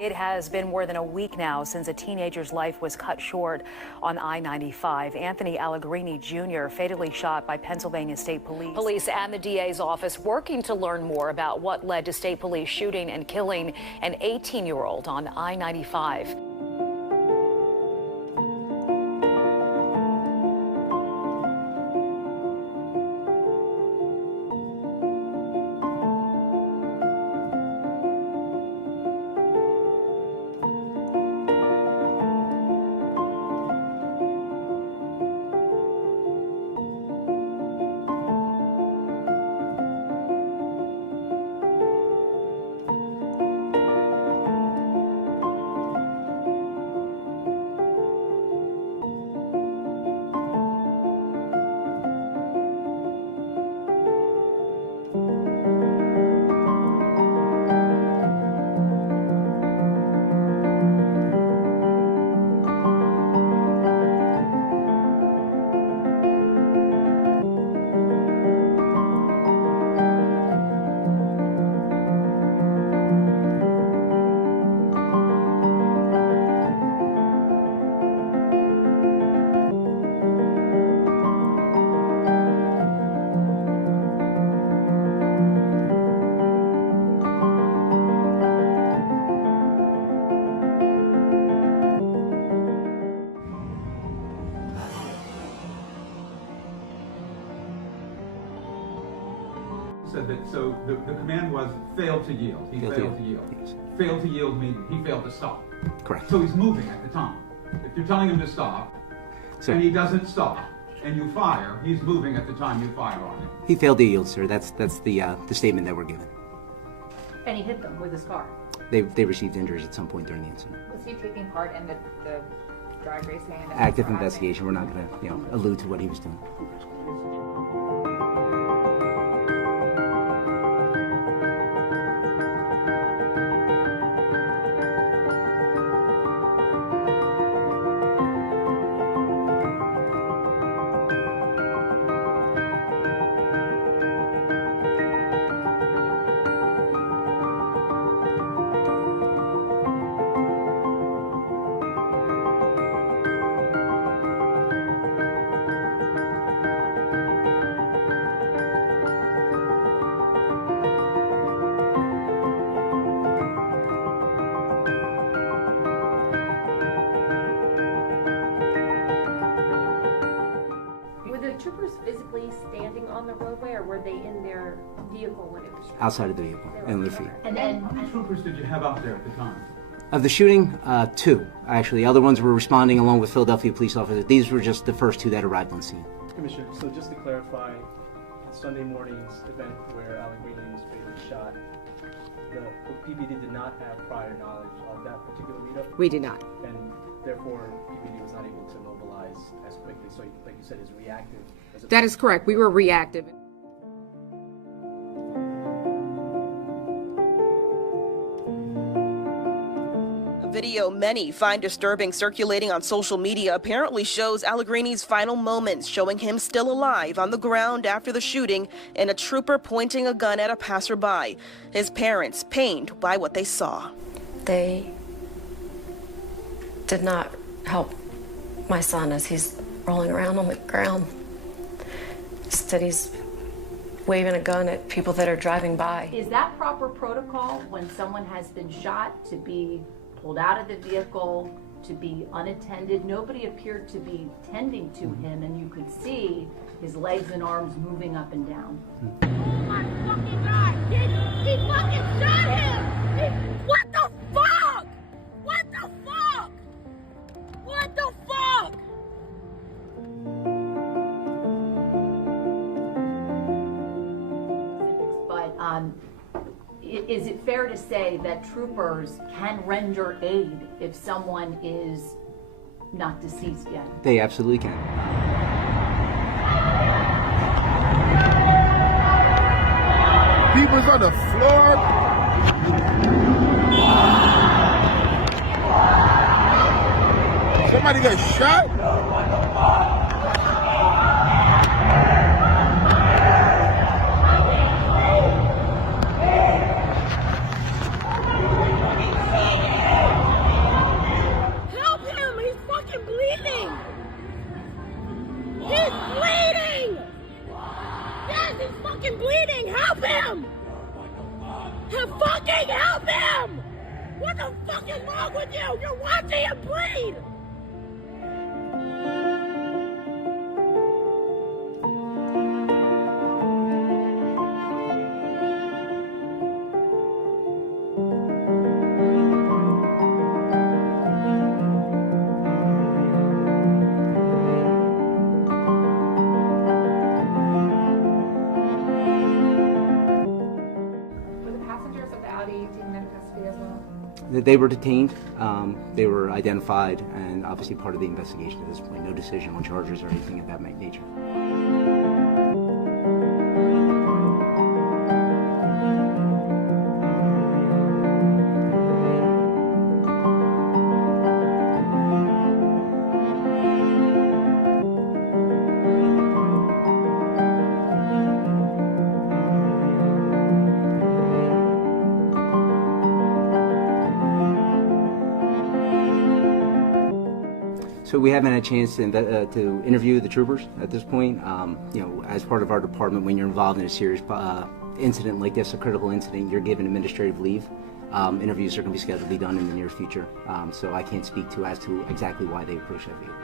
It has been more than a week now since a teenager's life was cut short on I-95. Anthony Allegrini Jr. fatally shot by Pennsylvania State Police. Police and the DA's office working to learn more about what led to state police shooting and killing an 18-year-old on I-95. Said that, so the command was fail to yield. He failed to yield. Yes. Failed to yield meaning he failed to stop. Correct. So he's moving at the time. If you're telling him to stop, and he doesn't stop, and you fire, he's moving at the time you fire on him. He failed to yield, sir. That's the statement that we're given. And he hit them with his car. They received injuries at some point during the incident. Was he taking part in the drag racing? And Active investigation. We're not going to, allude to what he was doing. Troopers physically standing on the roadway, or were they in their vehicle when it was shot? Outside of the vehicle, in their feet. And then, How many troopers did you have out there at the time? Of the shooting, 2, actually. Other ones were responding along with Philadelphia police officers. These were just the first 2 that arrived on scene. Commissioner, so just to clarify, Sunday morning's event where Allegrini was fatally shot, the PPD did not have prior knowledge of that particular meetup? We did not. And therefore, PPD was not able to mobilize as quickly. So, like you said, is reactive. That is correct. We were reactive. A video many find disturbing circulating on social media apparently shows Allegrini's final moments, showing him still alive on the ground after the shooting and a trooper pointing a gun at a passerby. His parents pained by what they saw. They did not help my son as he's rolling around on the ground. Instead, he's waving a gun at people that are driving by. is that proper protocol when someone has been shot to be pulled out of the vehicle, to be unattended? Nobody appeared to be tending to him, and you could see his legs and arms moving up and down. Oh my fucking God! He fucking shot him! What the fuck? What the fuck? What the fuck? But is it fair to say that troopers can render aid if someone is not deceased yet? They absolutely can. He was on the floor. Somebody got shot? What the fuck is wrong with you? You're watching him bleed! They were detained, they were identified, and obviously part of the investigation at this point. No decision on charges or anything of that nature. So we haven't had a chance to interview the troopers at this point. You know, as part of our department, when you're involved in a serious incident like this, a critical incident, you're given administrative leave. Interviews are going to be scheduled to be done in the near future. So I can't speak as to exactly why they approached that vehicle.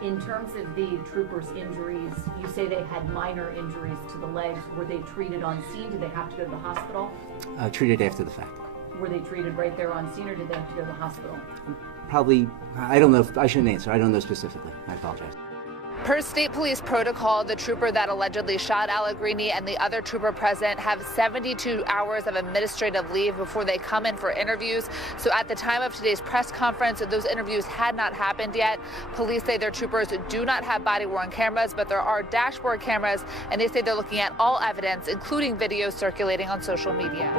In terms of the troopers' injuries, you say they had minor injuries to the legs. Were they treated on scene? Did they have to go to the hospital? Treated after the fact. Were they treated right there on scene, or did they have to go to the hospital? Probably, I don't know, I shouldn't answer. I don't know specifically. I apologize. Per state police protocol, the trooper that allegedly shot Allegrini and the other trooper present have 72 hours of administrative leave before they come in for interviews. So at the time of today's press conference, those interviews had not happened yet. Police say their troopers do not have body-worn cameras, but there are dashboard cameras, and they say they're looking at all evidence, including videos circulating on social media.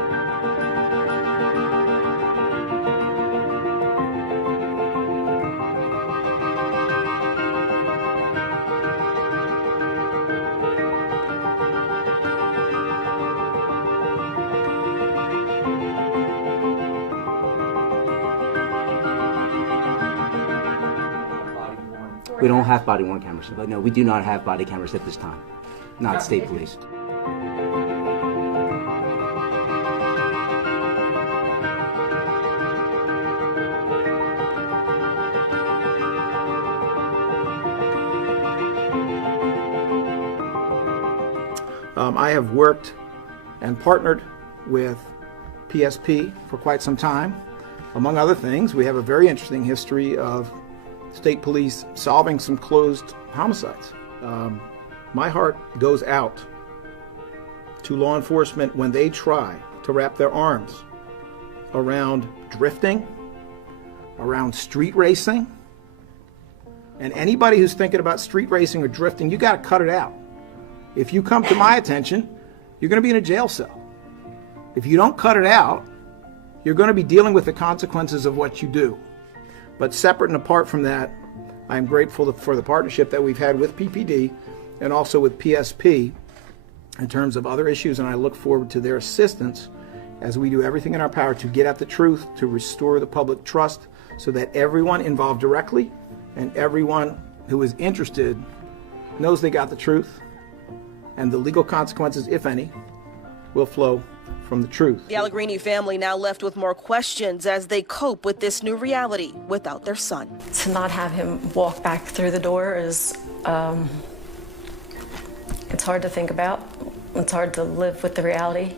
We don't have body-worn cameras, but no, we do not have body cameras at this time. Not state police. I have worked and partnered with PSP for quite some time. Among other things, we have a very interesting history of state police solving some closed homicides. My heart goes out to law enforcement when they try to wrap their arms around drifting, around street racing. And anybody who's thinking about street racing or drifting, you got to cut it out. If you come to my attention, you're going to be in a jail cell. If you don't cut it out, you're going to be dealing with the consequences of what you do. But separate and apart from that, I'm grateful for the partnership that we've had with PPD and also with PSP in terms of other issues, and I look forward to their assistance as we do everything in our power to get at the truth, to restore the public trust, so that everyone involved directly and everyone who is interested knows they got the truth, and the legal consequences, if any, will flow from the truth. The Allegrini family now left with more questions as they cope with this new reality without their son. To not have him walk back through the door is, it's hard to think about. It's hard to live with the reality.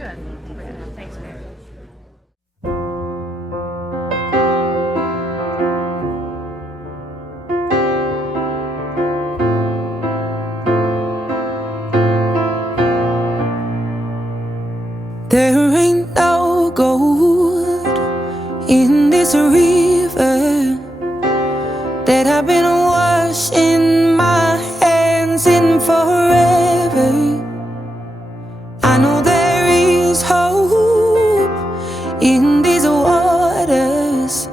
Good. Thanks, man. There ain't no gold in this river that I've been washing my hands in forever. I know there is hope in these waters,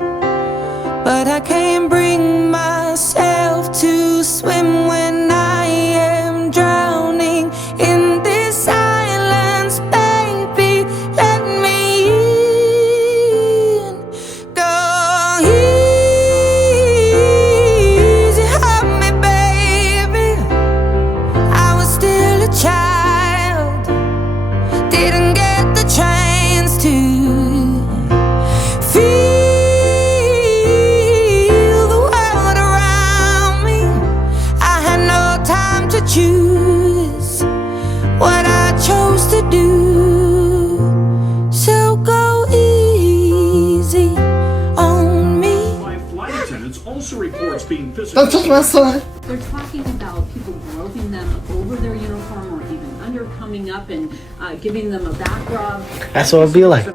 but I can't bring myself to swim when I am drowning in this silence. Baby, let me in. Go easy on me, baby. I was still a child, didn't get the chance to feel the world around me. I had no time to choose what I chose to do. So go easy on me. Flight attendants also reports being physically. Don't touch my son. They're talking about people groping them over their uniform or even under, coming up and giving them a back rub. That's what it'd be like.